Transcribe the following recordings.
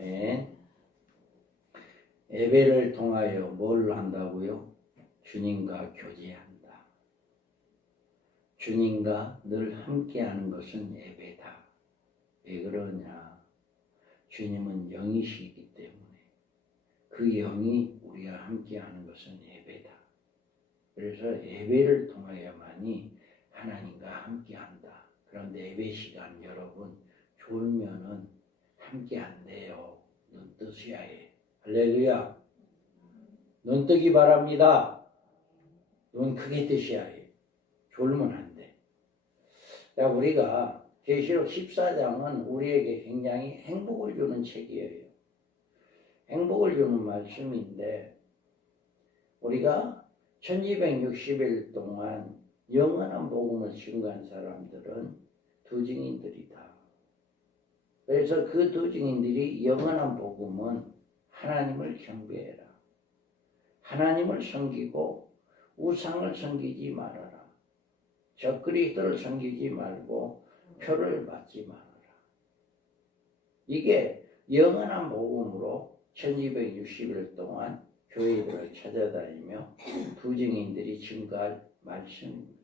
아멘. 예배를 통하여 뭘 한다고요? 주님과 교제한다. 주님과 늘 함께하는 것은 예배다. 왜 그러냐? 주님은 영이시기 때문에 그 영이 우리와 함께하는 것은 예배다. 그래서 예배를 통하여만이 하나님과 함께한다. 그런데 예배 시간 여러분 졸면은 함께한대요. 눈 뜨셔야 해. 할렐루야. 눈 뜨기 바랍니다. 눈 크게 뜨셔야 해. 졸면 안 돼. 우리가 계시록 14장은 우리에게 굉장히 행복을 주는 책이에요. 행복을 주는 말씀인데 우리가 1260일 동안 영원한 복음을 증거한 사람들은 두 증인들이다. 그래서 그 두 증인들이 영원한 복음은 하나님을 경배해라. 하나님을 섬기고 우상을 섬기지 말아라. 적그리스도를 섬기지 말고 표를 받지 말아라. 이게 영원한 복음으로 1260일 동안 교회들을 찾아다니며 두 증인들이 증거할 말씀입니다.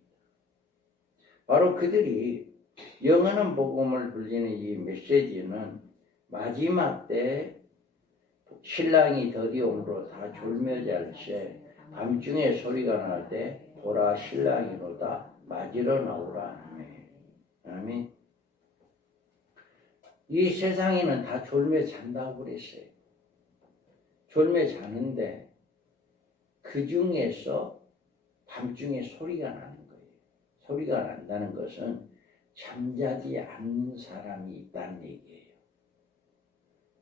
바로 그들이 영원한 복음을 불리는 이 메시지는 마지막 때 신랑이 드디어옴으로 다 졸며 잘 때 밤중에 소리가 날 때 보라 신랑이로다 맞으러 나오라. 아멘. 이 세상에는 다 졸며 잔다고 그랬어요. 졸며 자는데 그 중에서 밤중에 소리가 나는 거예요. 소리가 난다는 것은 잠자지 않는 사람이 있다는 얘기예요.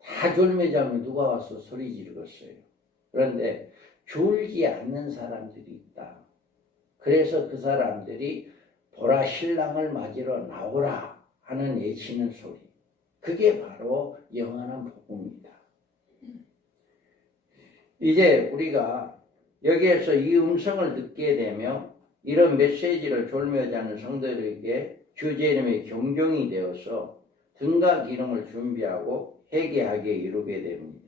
다 졸며 자면 누가 와서 소리 지르겠어요. 그런데 졸지 않는 사람들이 있다. 그래서 그 사람들이 보라 신랑을 맞으러 나오라 하는 외치는 소리. 그게 바로 영원한 복음입니다. 이제 우리가 여기에서 이 음성을 듣게 되며 이런 메시지를 졸며 자는 성도들에게 주제님의 경종이 되어서 등과 기름을 준비하고 회개하게 이루게 됩니다.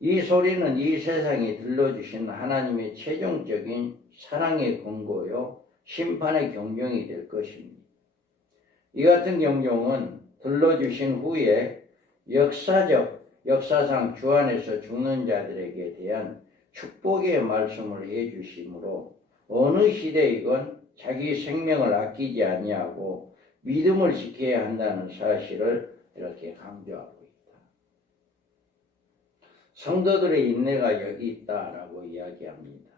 이 소리는 이 세상에 들려주신 하나님의 최종적인 사랑의 권고요 심판의 경종이 될 것입니다. 이 같은 경종은 들려주신 후에 역사상 주 안에서 죽는 자들에게 대한 축복의 말씀을 해주시므로 어느 시대이건 자기 생명을 아끼지 아니하고 믿음을 지켜야 한다는 사실을 이렇게 강조하고 있다. 성도들의 인내가 여기 있다라고 이야기합니다.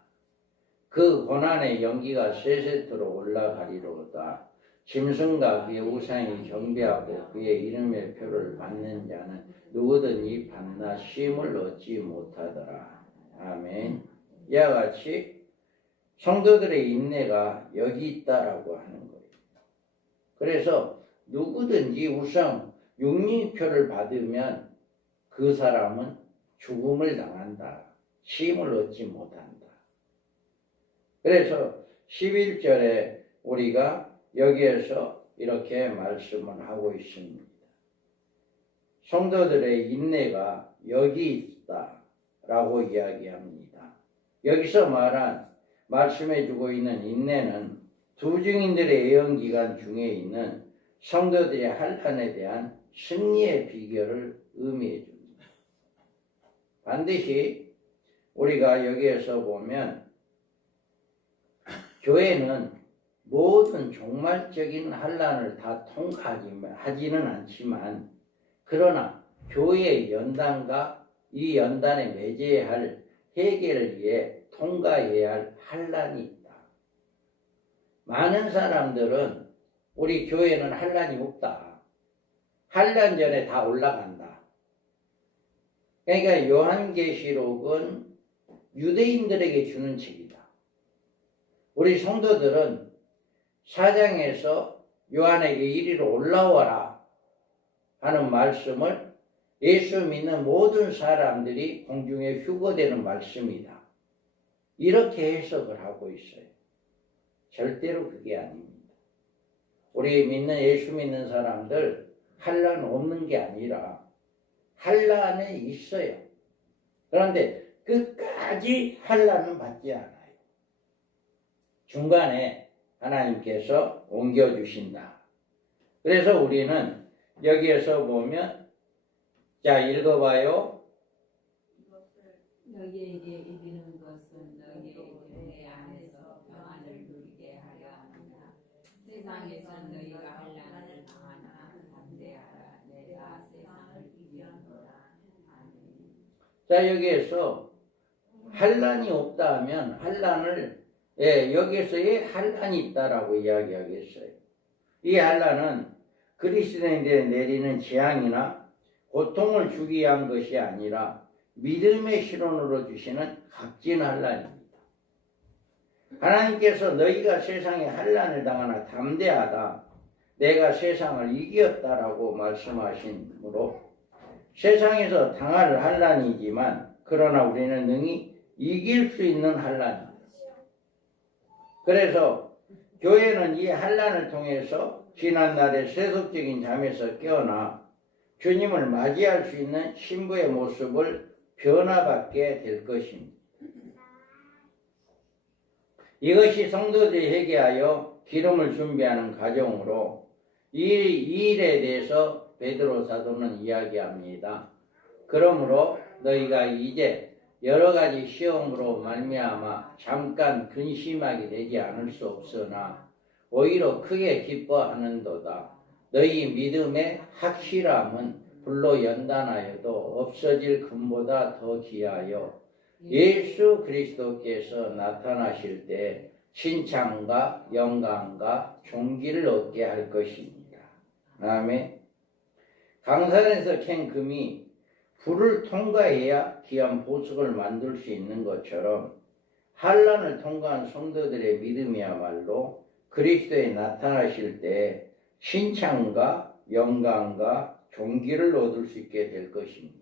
그 고난의 연기가 세세토록 올라가리로다. 짐승과 그의 우상이 경배하고 그의 이름의 표를 받는 자는 누구든지 받나 쉼을 얻지 못하더라. 아멘. 이와 같이 성도들의 인내가 여기 있다라고 하는 거예요. 그래서 누구든지 우상 육리표를 받으면 그 사람은 죽음을 당한다. 쉼을 얻지 못한다. 그래서 11절에 우리가 여기에서 이렇게 말씀을 하고 있습니다. 성도들의 인내가 여기 있다라고 이야기합니다. 여기서 말씀해주고 있는 인내는 두 증인들의 예언기간 중에 있는 성도들의 한란에 대한 승리의 비결을 의미해 줍니다. 반드시 우리가 여기에서 보면 교회는 모든 종말적인 한란을 다 통과하지는 않지만 그러나 교회의 연단과 이 연단에 맺어야 할 회개를 위해 통과해야 할 한란이 있다. 많은 사람들은 우리 교회는 한란이 없다. 한란 전에 다 올라간다. 그러니까 요한계시록은 유대인들에게 주는 책이다. 우리 성도들은 4장에서 요한에게 이리로 올라와라 하는 말씀을 예수 믿는 모든 사람들이 공중에 휴거되는 말씀이다. 이렇게 해석을 하고 있어요. 절대로 그게 아닙니다. 우리 예수 믿는 사람들 한란 없는 게 아니라 환란에 있어요. 그런데 끝까지 환란은 받지 않아요. 중간에 하나님께서 옮겨주신다. 그래서 우리는 여기에서 보면, 자, 읽어봐요. 너희에게 이르는 것은 너희에게 내 안에서 평안을 누리게 하려 함이라. 세상에서 너희가 환난을 당하나 담대하라. 내가 세상을 이겼노라. 아멘. 자, 여기에서 환란이 없다 하면 환란을, 여기에서의 환란이 있다라고 이야기하겠어요. 이 환란은 그리스도인들에 내리는 재앙이나 고통을 주기 위한 것이 아니라 믿음의 실현으로 주시는 값진 환란입니다. 하나님께서 너희가 세상에 환란을 당하나 담대하다, 내가 세상을 이겼다라고 말씀하시므로 세상에서 당할 환란이지만 그러나 우리는 능히 이길 수 있는 환란입니다. 그래서 교회는 이 환란을 통해서 지난날의 세속적인 잠에서 깨어나 주님을 맞이할 수 있는 신부의 모습을 변화받게 될 것입니다. 이것이 성도들이 회개하여 기름을 준비하는 과정으로 이 일에 대해서 베드로 사도는 이야기합니다. 그러므로 너희가 이제 여러 가지 시험으로 말미암아 잠깐 근심하게 되지 않을 수 없으나 오히려 크게 기뻐하는도다. 너희 믿음의 확실함은 불로 연단하여도 없어질 금보다 더 귀하여 예수 그리스도께서 나타나실 때 칭찬과 영광과 존귀를 얻게 할 것입니다. 아멘. 강산에서 캔 금이 불을 통과해야 귀한 보석을 만들 수 있는 것처럼 환난을 통과한 성도들의 믿음이야말로 그리스도에 나타나실 때 칭찬과 영광과 존귀를 얻을 수 있게 될 것입니다.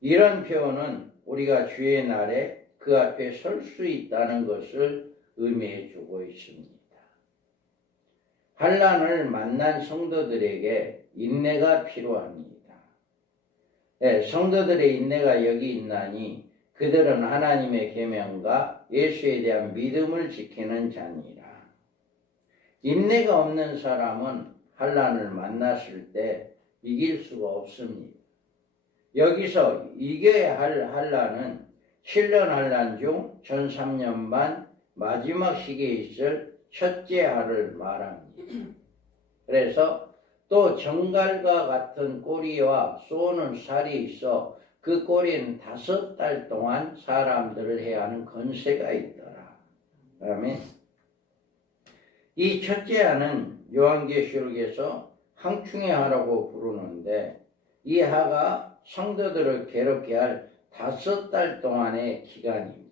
이런 표현은 우리가 주의 날에 그 앞에 설 수 있다는 것을 의미해 주고 있습니다. 환난을 만난 성도들에게 인내가 필요합니다. 성도들의 인내가 여기 있나니 그들은 하나님의 계명과 예수에 대한 믿음을 지키는 자니라. 인내가 없는 사람은 환난을 만났을 때 이길 수가 없습니다. 여기서 이겨야 할 환난은 7년 환난 중 전 3년 반 마지막 시기에 있을 첫째 하를 말합니다. 그래서 또 정갈과 같은 꼬리와 쏘는 살이 있어 그 꼬리는 5달 동안 사람들을 해야 하는 건세가 있더라. 아멘. 이 첫째 하는 요한계시록에서 항충의 하라고 부르는데 이 하가 성도들을 괴롭게 할 5달 동안의 기간입니다.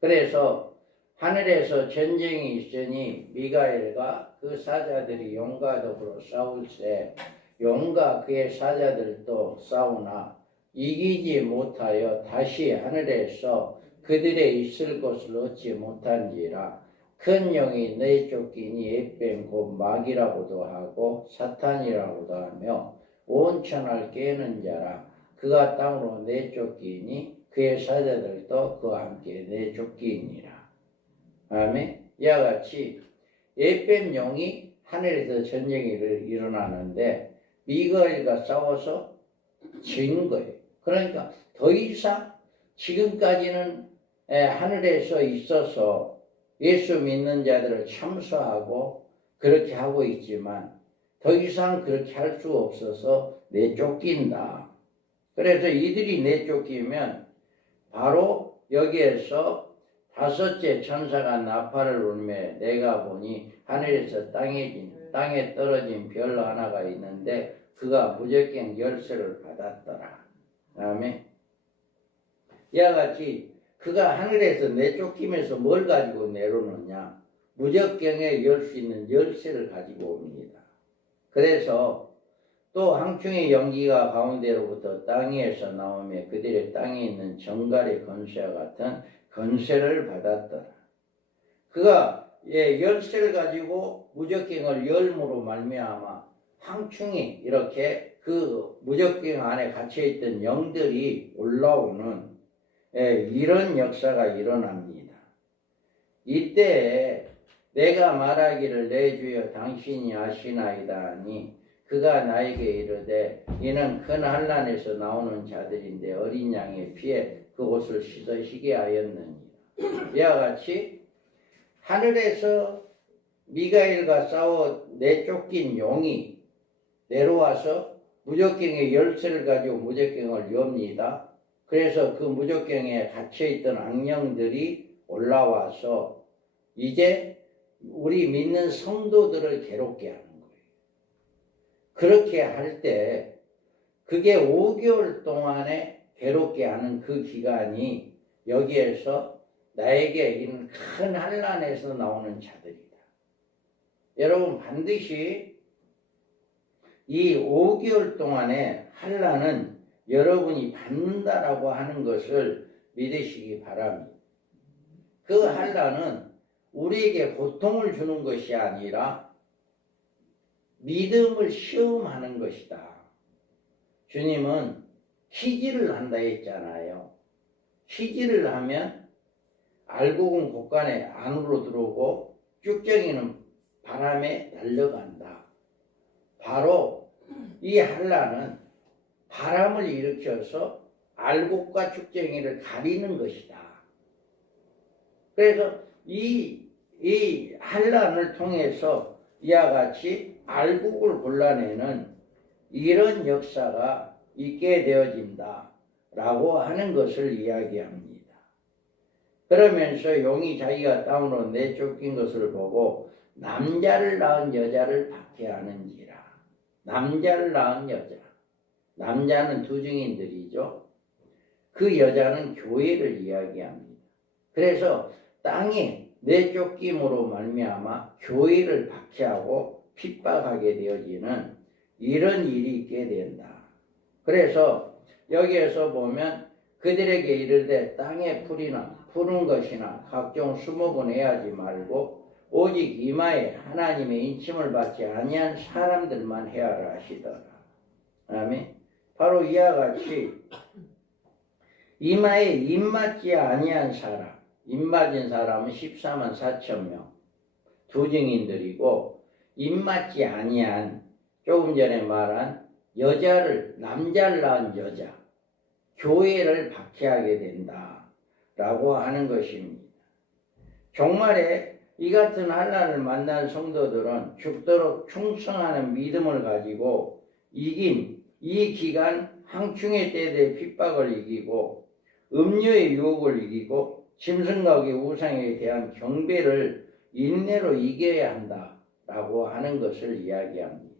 그래서 하늘에서 전쟁이 있으니 미가엘과 그 사자들이 용과 더불어 싸울세 용과 그의 사자들도 싸우나 이기지 못하여 다시 하늘에서 그들의 있을 곳을 얻지 못한지라. 큰 영이 내쫓기니 에뱀 곧 마귀라고도 하고 사탄이라고도 하며 온 천하를 깨는 자라. 그가 땅으로 내쫓기니 그의 사자들도 그와 함께 내쫓기니라. 아멘. 이와 같이 에뱀 영이 하늘에서 전쟁이 일어나는데 미가엘과 싸워서 진 거예요. 그러니까 더 이상 지금까지는 하늘에서 있어서 예수 믿는 자들을 참수하고 그렇게 하고 있지만 더 이상 그렇게 할 수 없어서 내쫓긴다. 그래서 이들이 내쫓기면 바로 여기에서 5째 천사가 나팔을 울며 내가 보니 하늘에서 땅에 떨어진 별 하나가 있는데 그가 무적갱 열쇠를 받았더라. 아멘. 이와 같이 그가 하늘에서 내쫓기면서 뭘 가지고 내려오느냐? 무적경에 열 수 있는 열쇠를 가지고 옵니다. 그래서 또 항충의 연기가 가운데로부터 땅 위에서 나오며 그들의 땅에 있는 정갈의 건세와 같은 건세를 받았더라. 그가 열쇠를 가지고 무적경을 열므로 말미암아 황충이 이렇게 그 무적경 안에 갇혀있던 영들이 올라오는 이런 역사가 일어납니다. 이때 내가 말하기를 내 주여 당신이 아시나이다 하니 그가 나에게 이르되 이는 큰 환난에서 나오는 자들인데 어린 양의 피에 그 옷을 씻으시게 하였느니라. 이와 같이 하늘에서 미가엘과 싸워 내쫓긴 용이 내려와서 무적경의 열쇠를 가지고 무적경을 엽니다. 그래서 그 무적경에 갇혀있던 악령들이 올라와서 이제 우리 믿는 성도들을 괴롭게 하는 거예요. 그렇게 할 때 그게 5개월 동안에 괴롭게 하는 그 기간이 여기에서 나에게 이런 큰 환난에서 나오는 자들이다. 여러분 반드시 이 5개월 동안의 환난은 여러분이 받는다라고 하는 것을 믿으시기 바랍니다. 그 환난은 우리에게 고통을 주는 것이 아니라 믿음을 시험하는 것이다. 주님은 희지를 한다 했잖아요. 희지를 하면 알곡은 곳간에 안으로 들어오고 쭉정이는 바람에 날려간다. 바로 이 한란은 바람을 일으켜서 알곡과 쭉정이를 가리는 것이다. 그래서 이 한란을 통해서 이와 같이 알곡을 골라내는 이런 역사가 있게 되어진다 라고 하는 것을 이야기합니다. 그러면서 용이 자기가 땅으로 내쫓긴 것을 보고 남자를 낳은 여자를 박해하는지라. 남자를 낳은 여자. 남자는 두 증인들이죠. 그 여자는 교회를 이야기합니다. 그래서 땅에 내쫓김으로 말미암아 교회를 박해하고 핍박하게 되어지는 이런 일이 있게 된다. 그래서 여기에서 보면 그들에게 이르되 땅의 풀이나 푸른 것이나 각종 수목은 해하지 말고 오직 이마에 하나님의 인침을 받지 아니한 사람들만 해하라 하시더라. 아멘. 바로 이와 같이 이마에 입맞지 아니한 사람, 입맞은 사람은 14만 4천 명, 두 증인들이고 입맞지 아니한 조금 전에 말한 남자를 낳은 여자, 교회를 박해하게 된다라고 하는 것입니다. 종말에 이 같은 환난을 만난 성도들은 죽도록 충성하는 믿음을 가지고 이긴 이 기간 황충의 때의 핍박을 이기고 음료의 유혹을 이기고 짐승각의 우상에 대한 경배를 인내로 이겨야 한다라고 하는 것을 이야기합니다.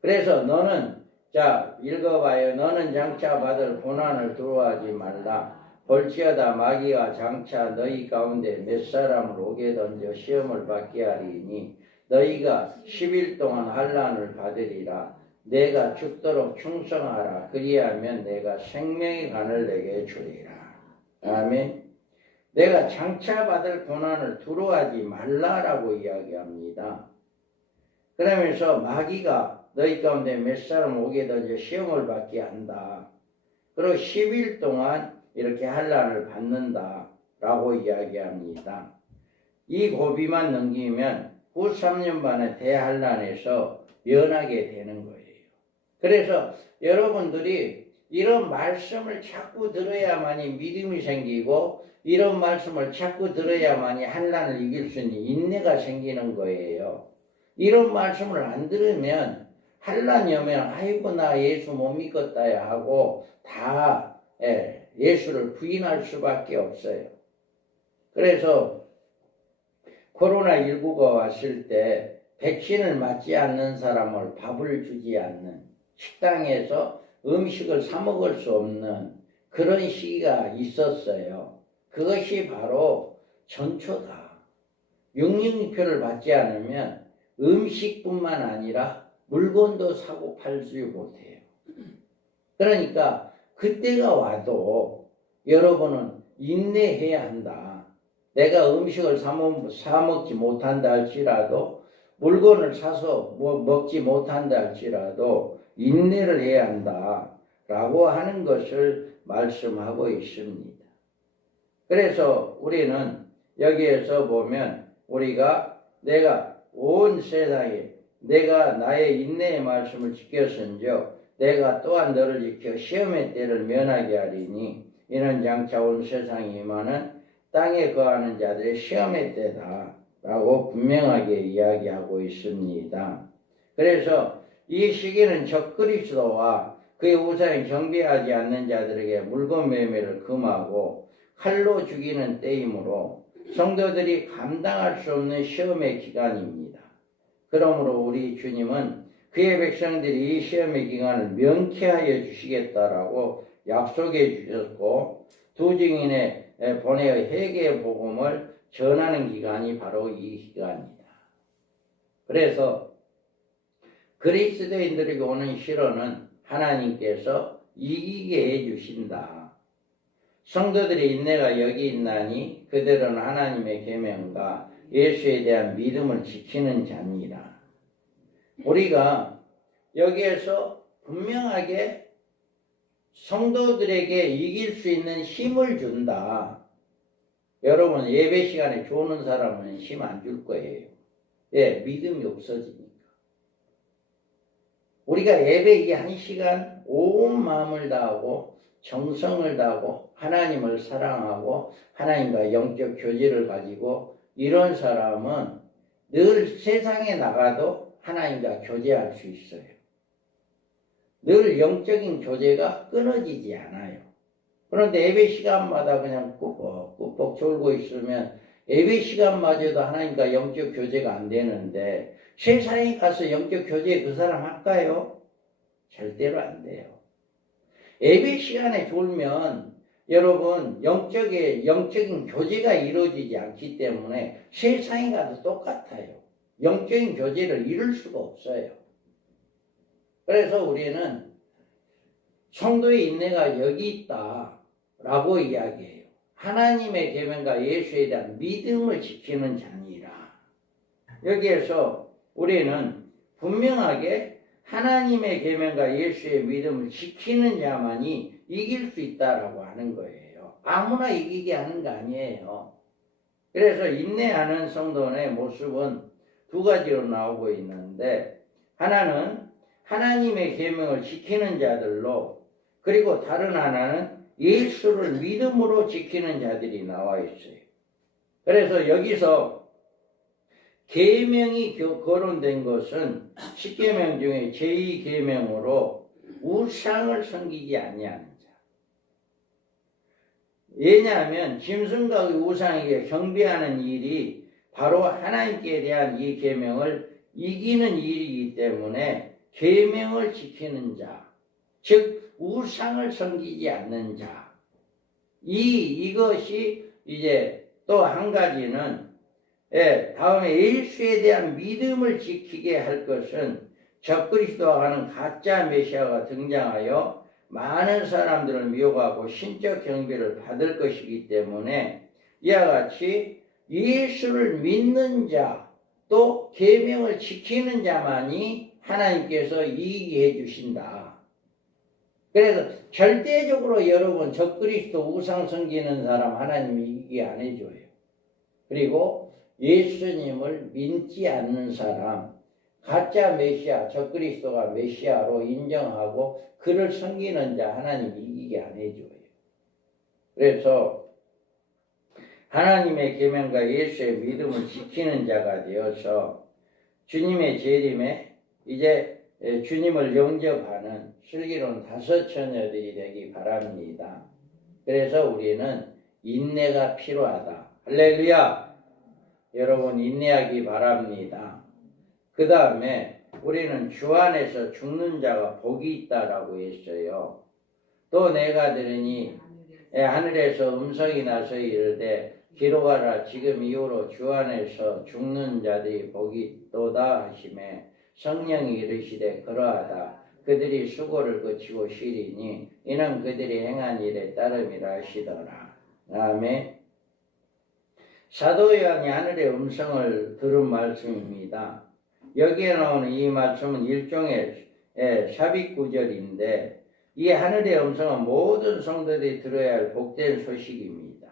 그래서 너는 자 읽어봐요. 너는 장차 받을 고난을 두려워하지 말라. 볼지어다 마귀가 장차 너희 가운데 몇 사람을 오게 던져 시험을 받게 하리니 너희가 10일 동안 환난을 받으리라. 내가 죽도록 충성하라. 그리하면 내가 생명의 간을 내게 주리라. 아멘. 내가 장차 받을 고난을 두려워하지 말라라고 이야기합니다. 그러면서 마귀가 너희 가운데 몇 사람 오게 던져 시험을 받게 한다. 그리고 10일 동안 이렇게 환난을 받는다라고 이야기합니다. 이 고비만 넘기면 후 3년 반의 대환난에서 면하게 되는 거예요. 그래서 여러분들이 이런 말씀을 자꾸 들어야만이 믿음이 생기고 이런 말씀을 자꾸 들어야만이 환난을 이길 수 있는 인내가 생기는 거예요. 이런 말씀을 안 들으면 환난이 오면 아이고 나 예수 못 믿겠다야 하고 다 예수를 부인할 수밖에 없어요. 그래서 코로나19가 왔을 때 백신을 맞지 않는 사람을 밥을 주지 않는 식당에서 음식을 사 먹을 수 없는 그런 시기가 있었어요. 그것이 바로 전초다. 666표를 받지 않으면 음식뿐만 아니라 물건도 사고 팔지 못해요. 그러니까 그때가 와도 여러분은 인내해야 한다. 내가 음식을 사 먹지 못한다 할지라도 물건을 사서 먹지 못한다 할지라도 인내를 해야 한다라고 하는 것을 말씀하고 있습니다. 그래서 우리는 여기에서 보면 우리가 내가 온 세상에 내가 나의 인내의 말씀을 지켰은즉 내가 또한 너를 지켜 시험의 때를 면하게 하리니 이는 장차 온 세상에 임하는 땅에 거하는 자들의 시험의 때다 라고 분명하게 이야기하고 있습니다. 그래서 이 시기는 적그리스도와 그의 우상에 경배하지 않는 자들에게 물건 매매를 금하고 칼로 죽이는 때이므로 성도들이 감당할 수 없는 시험의 기간입니다. 그러므로 우리 주님은 그의 백성들이 이 시험의 기간을 명쾌하여 주시겠다라고 약속해 주셨고 두 증인의 보내어 회개의 복음을 전하는 기간이 바로 이 기간입니다. 그래서 그리스도인들에게 오는 시련은 하나님께서 이기게 해주신다. 성도들의 인내가 여기 있나니 그들은 하나님의 계명과 예수에 대한 믿음을 지키는 자니라. 우리가 여기에서 분명하게 성도들에게 이길 수 있는 힘을 준다. 여러분 예배 시간에 조는 사람은 힘 안 줄 거예요. 예, 믿음이 없어지니까. 우리가 예배 이 한 시간 온 마음을 다하고 정성을 다하고 하나님을 사랑하고 하나님과 영적 교제를 가지고 이런 사람은 늘 세상에 나가도 하나님과 교제할 수 있어요. 늘 영적인 교제가 끊어지지 않아요. 그런데 예배 시간마다 그냥 꾹꾹 졸고 있으면 예배 시간마저도 하나님과 영적 교제가 안 되는데 세상에 가서 영적 교제 그 사람 할까요? 절대로 안 돼요. 예배 시간에 졸면 여러분 영적인 교제가 이루어지지 않기 때문에 세상에 가도 똑같아요. 영적인 교제를 이룰 수가 없어요. 그래서 우리는 성도의 인내가 여기 있다라고 이야기해요. 하나님의 계명과 예수에 대한 믿음을 지키는 자니라. 여기에서 우리는 분명하게 하나님의 계명과 예수의 믿음을 지키는 자만이 이길 수 있다라고 하는 거예요. 아무나 이기게 하는 거 아니에요. 그래서 인내하는 성도의 모습은 두 가지로 나오고 있는데 하나는 하나님의 계명을 지키는 자들로 그리고 다른 하나는 예수를 믿음으로 지키는 자들이 나와 있어요. 그래서 여기서 계명이 거론된 것은 10계명 중에 제2계명으로 우상을 섬기지 아니하는 자. 왜냐하면 짐승과 우상에게 경배하는 일이 바로 하나님께 대한 이 계명을 이기는 일이기 때문에 계명을 지키는 자, 즉 우상을 섬기지 않는 자. 이것이 이제 또 한 가지는 다음에 예수에 대한 믿음을 지키게 할 것은 적그리스도와 하는 가짜 메시아가 등장하여 많은 사람들을 미혹하고 신적 경배를 받을 것이기 때문에 이와 같이 예수를 믿는 자, 또 계명을 지키는 자만이 하나님께서 이기게 해주신다. 그래서 절대적으로 여러분 적그리스도 우상 섬기는 사람 하나님이 이기게 안 해줘요. 그리고 예수님을 믿지 않는 사람, 가짜 메시아, 적그리스도가 메시아로 인정하고 그를 섬기는 자 하나님이 이기게 안 해줘요. 그래서 하나님의 계명과 예수의 믿음을 지키는 자가 되어서 주님의 재림에 이제 주님을 영접하는 슬기로운 다섯 처녀들이 되기 바랍니다. 그래서 우리는 인내가 필요하다. 할렐루야! 여러분 인내하기 바랍니다. 그 다음에 우리는 주 안에서 죽는 자가 복이 있다라고 했어요. 또 내가 들으니 하늘에서 음성이 나서 이르되 기록하라 지금 이후로 주 안에서 죽는 자들이 복이 있도다 하시매 성령이 이르시되 그러하다. 그들이 수고를 거치고 쉬리니 이는 그들이 행한 일에 따름이라 하시더라. 다음에 사도 요한이 하늘의 음성을 들은 말씀입니다. 여기에 나오는 이 말씀은 일종의 삽입 구절인데 이 하늘의 음성은 모든 성도들이 들어야 할 복된 소식입니다.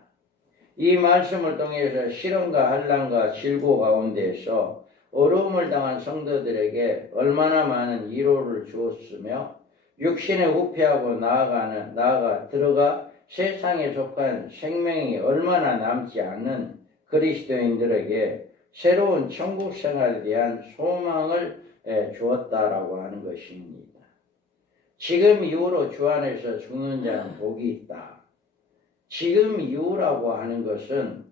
이 말씀을 통해서 시련과 환난과 질고 가운데서 어려움을 당한 성도들에게 얼마나 많은 위로를 주었으며 육신에 후패하고 들어가 세상에 속한 생명이 얼마나 남지 않는 그리스도인들에게 새로운 천국 생활에 대한 소망을 주었다라고 하는 것입니다. 지금 이후로 주 안에서 죽는 자는 복이 있다. 지금 이후라고 하는 것은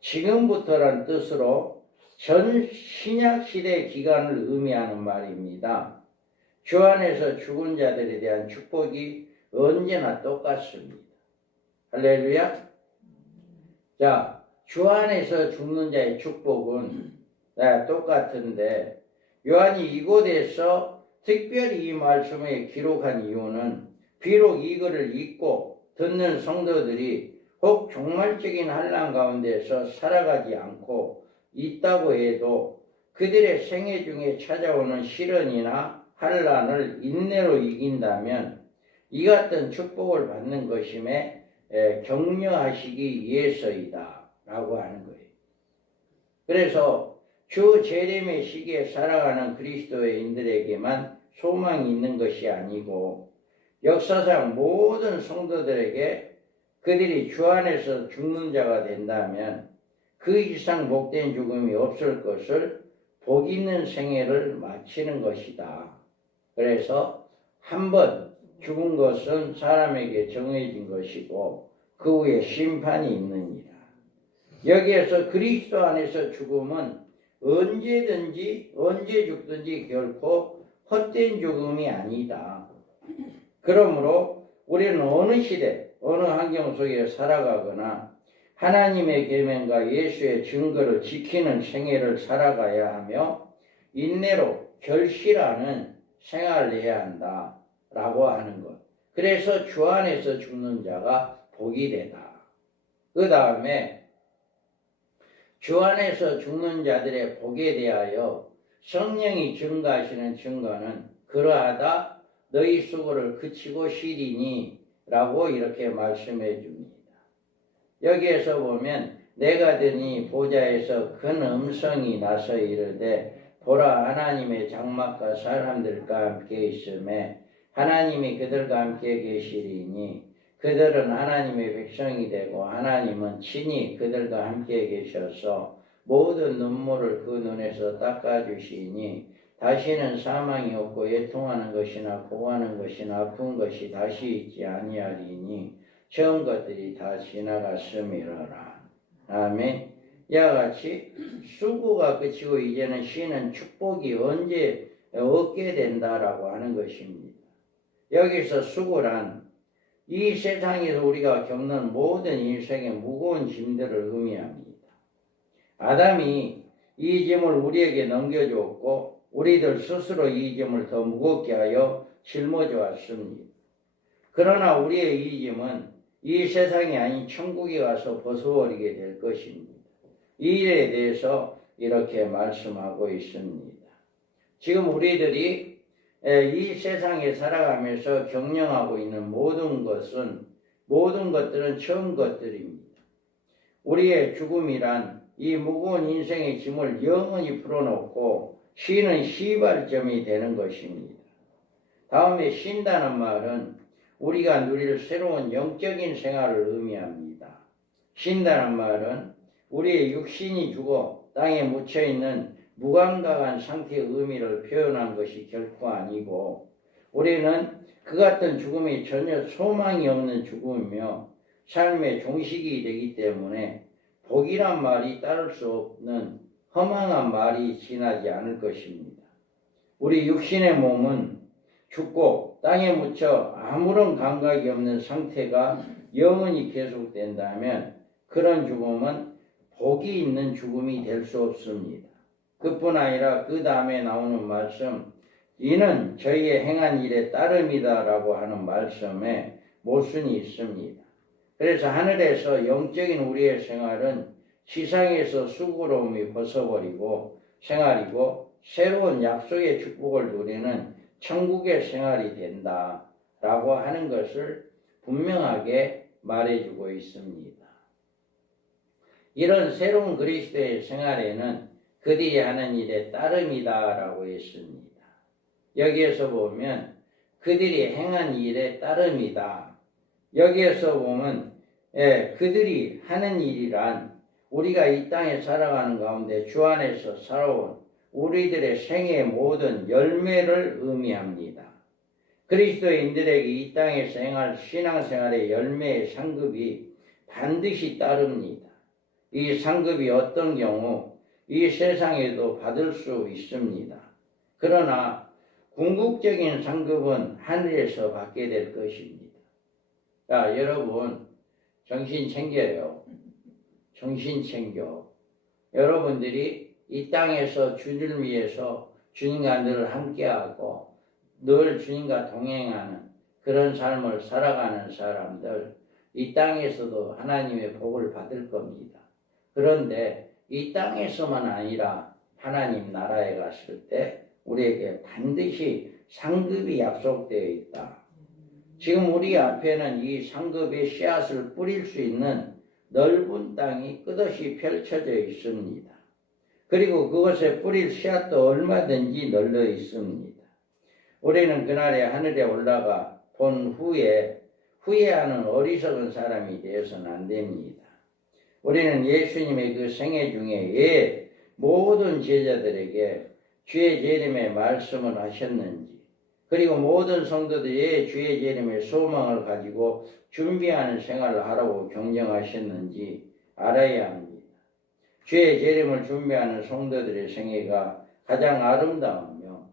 지금부터란 뜻으로 전 신약 시대 기간을 의미하는 말입니다. 주 안에서 죽은 자들에 대한 축복이 언제나 똑같습니다. 할렐루야. 자, 주 안에서 죽는 자의 축복은 똑같은데 요한이 이곳에서 특별히 이 말씀에 기록한 이유는 비록 이거를 읽고 듣는 성도들이 혹 종말적인 환난 가운데서 살아가지 않고 있다고 해도 그들의 생애 중에 찾아오는 시련이나 환난을 인내로 이긴다면 이 같은 축복을 받는 것임에 격려하시기 위해서이다 라고 하는 거예요. 그래서 주 재림의 시기에 살아가는 그리스도인들에게만 소망이 있는 것이 아니고 역사상 모든 성도들에게 그들이 주 안에서 죽는 자가 된다면 그 이상 복된 죽음이 없을 것을 복 있는 생애를 마치는 것이다. 그래서 한번 죽은 것은 사람에게 정해진 것이고 그 후에 심판이 있느니라. 여기에서 그리스도 안에서 죽음은 언제든지 언제 죽든지 결코 헛된 죽음이 아니다. 그러므로 우리는 어느 시대 어느 환경 속에 살아가거나 하나님의 계명과 예수의 증거를 지키는 생애를 살아가야 하며 인내로 결실하는 생활을 해야 한다 라고 하는 것. 그래서 주 안에서 죽는 자가 복이 되다. 그 다음에 주 안에서 죽는 자들의 복에 대하여 성령이 증거하시는 증거는 그러하다 너희 수고를 그치고 쉬리니 라고 이렇게 말씀해 줍니다. 여기에서 보면 내가 드니 보좌에서 큰 음성이 나서 이르되 보라 하나님의 장막과 사람들과 함께 있음에 하나님이 그들과 함께 계시리니 그들은 하나님의 백성이 되고 하나님은 친히 그들과 함께 계셔서 모든 눈물을 그 눈에서 닦아주시니 다시는 사망이 없고 애통하는 것이나 고하는 것이나 아픈 것이 다시 있지 아니하리니 처음 것들이 다 지나갔음이로라. 아멘. 이와 같이 수고가 그치고 이제는 쉬는 축복이 언제 얻게 된다라고 하는 것입니다. 여기서 수고란 이 세상에서 우리가 겪는 모든 인생의 무거운 짐들을 의미합니다. 아담이 이 짐을 우리에게 넘겨주었고 우리들 스스로 이 짐을 더 무겁게 하여 짊어져 왔습니다. 그러나 우리의 이 짐은 이 세상이 아닌 천국에 가서 벗어버리게 될 것입니다. 이 일에 대해서 이렇게 말씀하고 있습니다. 지금 우리들이 이 세상에 살아가면서 경영하고 있는 모든 것들은 처음 것들입니다. 우리의 죽음이란 이 무거운 인생의 짐을 영원히 풀어놓고 쉬는 시발점이 되는 것입니다. 다음에 쉰다는 말은 우리가 누릴 새로운 영적인 생활을 의미합니다. 쉰다는 말은 우리의 육신이 죽어 땅에 묻혀있는 무감각한 상태의 의미를 표현한 것이 결코 아니고 우리는 그 같은 죽음이 전혀 소망이 없는 죽음이며 삶의 종식이 되기 때문에 복이란 말이 따를 수 없는 허망한 말이 지나지 않을 것입니다. 우리 육신의 몸은 죽고 땅에 묻혀 아무런 감각이 없는 상태가 영원히 계속된다면 그런 죽음은 복이 있는 죽음이 될 수 없습니다. 그뿐 아니라 그 다음에 나오는 말씀 이는 저희의 행한 일에 따름이다 라고 하는 말씀에 모순이 있습니다. 그래서 하늘에서 영적인 우리의 생활은 지상에서 수고로움이 벗어버리고 생활이고 새로운 약속의 축복을 누리는 천국의 생활이 된다라고 하는 것을 분명하게 말해주고 있습니다. 이런 새로운 그리스도의 생활에는 그들이 하는 일에 따름이다라고 했습니다. 여기에서 보면 그들이 행한 일에 따름이다. 여기에서 보면 그들이 하는 일이란 우리가 이 땅에 살아가는 가운데 주 안에서 살아온 우리들의 생애의 모든 열매를 의미합니다. 그리스도인들에게 이 땅에서 행할 신앙생활의 열매의 상급이 반드시 따릅니다. 이 상급이 어떤 경우 이 세상에도 받을 수 있습니다. 그러나 궁극적인 상급은 하늘에서 받게 될 것입니다. 자, 여러분 정신 챙겨요. 정신 챙겨. 여러분들이 이 땅에서 주님을 위해서 주님과 늘 함께하고 늘 주님과 동행하는 그런 삶을 살아가는 사람들, 이 땅에서도 하나님의 복을 받을 겁니다. 그런데 이 땅에서만 아니라 하나님 나라에 갔을 때 우리에게 반드시 상급이 약속되어 있다. 지금 우리 앞에는 이 상급의 씨앗을 뿌릴 수 있는 넓은 땅이 끝없이 펼쳐져 있습니다. 그리고 그것에 뿌릴 씨앗도 얼마든지 널려 있습니다. 우리는 그날에 하늘에 올라가 본 후에 후회하는 어리석은 사람이 되어서는 안 됩니다. 우리는 예수님의 그 생애 중에 모든 제자들에게 주의 재림의 말씀을 하셨는지, 그리고 모든 성도들이 주의 재림의 소망을 가지고 준비하는 생활을 하라고 경영하셨는지 알아야 합니다. 주의 재림을 준비하는 성도들의 생애가 가장 아름다우며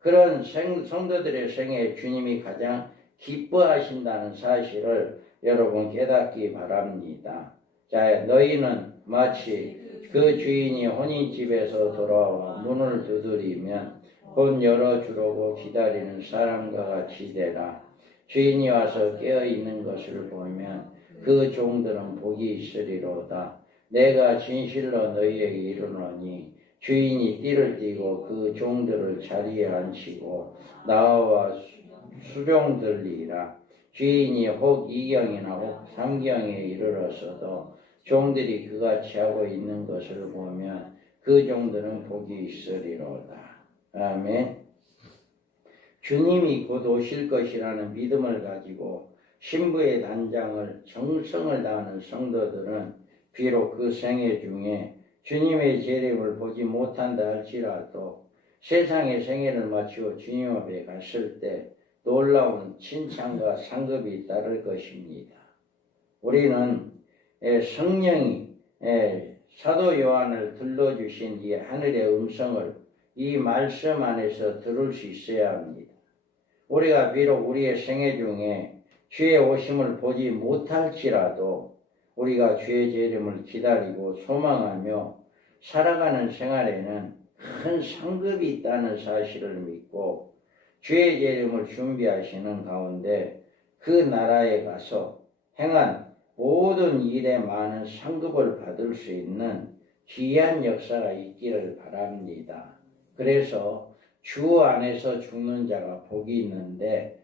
그런 성도들의 생애에 주님이 가장 기뻐하신다는 사실을 여러분 깨닫기 바랍니다. 자, 너희는 마치 그 주인이 혼인집에서 돌아와 문을 두드리면 곧 열어주려고 기다리는 사람과 같이 되라. 주인이 와서 깨어있는 것을 보면 그 종들은 복이 있으리로다. 내가 진실로 너희에게 이르노니 주인이 띠를 띠고 그 종들을 자리에 앉히고 나와 수종들리라. 주인이 혹 2경이나 혹 3경에 이르렀어도 종들이 그같이 하고 있는 것을 보면 그 종들은 복이 있으리로다. 아멘. 주님이 곧 오실 것이라는 믿음을 가지고 신부의 단장을 정성을 다하는 성도들은 비록 그 생애 중에 주님의 재림을 보지 못한다 할지라도 세상의 생애를 마치고 주님 앞에 갔을 때 놀라운 칭찬과 상급이 따를 것입니다. 우리는 성령이 사도 요한을 들려주신 이 하늘의 음성을 이 말씀 안에서 들을 수 있어야 합니다. 우리가 비록 우리의 생애 중에 주의 오심을 보지 못할지라도 우리가 주의 재림을 기다리고 소망하며 살아가는 생활에는 큰 상급이 있다는 사실을 믿고 주의 재림을 준비하시는 가운데 그 나라에 가서 행한 모든 일에 많은 상급을 받을 수 있는 귀한 역사가 있기를 바랍니다. 그래서 주 안에서 죽는 자가 복이 있는데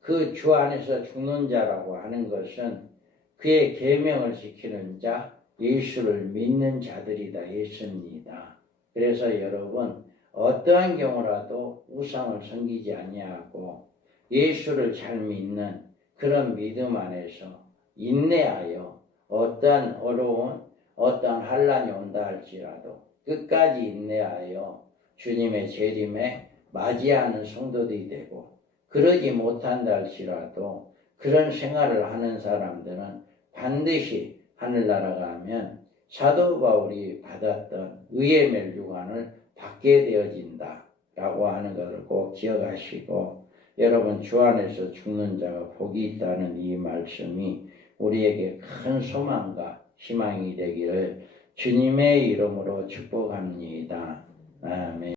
그 주 안에서 죽는 자라고 하는 것은 그의 계명을 지키는 자, 예수를 믿는 자들이다 했습니다. 그래서 여러분 어떠한 경우라도 우상을 섬기지 아니하고 예수를 잘 믿는 그런 믿음 안에서 인내하여 어떠한 어려운 어떠한 환난이 온다 할지라도 끝까지 인내하여 주님의 재림에 맞이하는 성도들이 되고 그러지 못한다 할지라도 그런 생활을 하는 사람들은 반드시 하늘나라 가면 사도 바울이 받았던 의의 멸류관을 받게 되어진다 라고 하는 것을 꼭 기억하시고 여러분 주 안에서 죽는 자가 복이 있다는 이 말씀이 우리에게 큰 소망과 희망이 되기를 주님의 이름으로 축복합니다. 아멘.